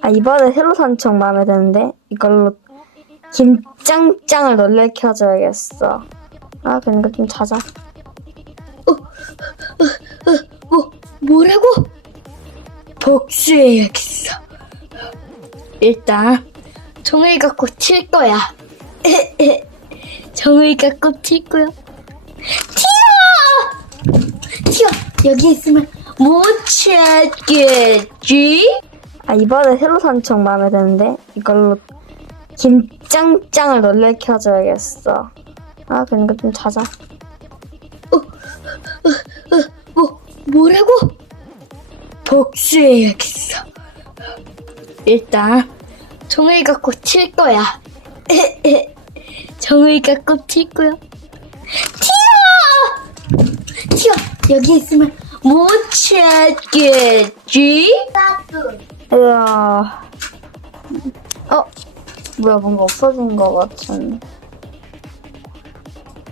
아, 이번에 새로 산청 마음에 드는데 이걸로 김짱짱을 놀래켜줘야겠어. 아, 그러니까 좀 찾아. 뭐, 뭐라고? 복수해야겠어. 일단, 종을 갖고 칠 거야. 종을 갖고 칠 거야. 튀어! 튀어! 여기 있으면 못 찾겠지? 아, 이번에 새로 산청 마음에 드는데 이걸로 김짱짱을 놀래켜줘야겠어. 아, 그러니까 좀 찾아. 뭐, 뭐라고? 복수해야겠어. 일단, 종을 갖고 칠 거야. 종을 갖고 칠 거야. 튀어! 튀어! 여기 있으면 못 찾겠지? 으아. 어? 뭐야, 뭔가 없어진 것 같은.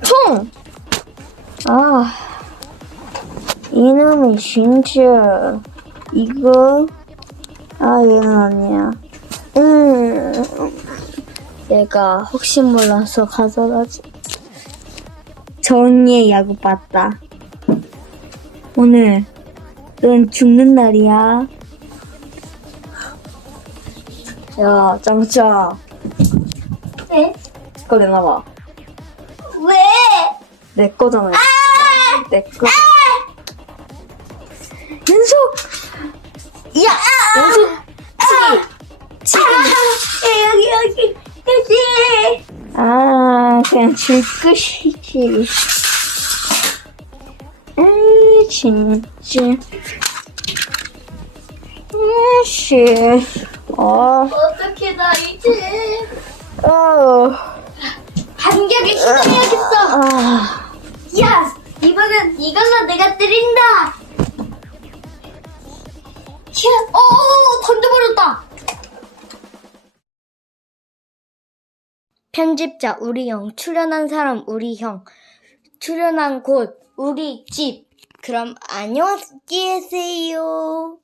총! 아. 이놈의 진짜. 이거. 아, 얘는 아니야. 음. 내가 혹시 몰라서 가져다지. 정의의 야구 봤다. 오늘, 넌 죽는 날이야. 야, 짱짱. 네? 그거 내놔봐. 왜? 내 거잖아. 내 거. 연속! 야! 연속! 치기! 치기! 여기, 여기, 여기! 아, 그냥 질 것이지. 음, 진짜. 으씨. 어, 어떻게 나 이제 어, 반격에 시도해야겠어! 아. 야! 이번엔 이걸로 내가 때린다! 휴! 어, 던져버렸다! 편집자 우리 형, 출연한 사람 우리 형, 출연한 곳 우리 집. 그럼 안녕히 계세요.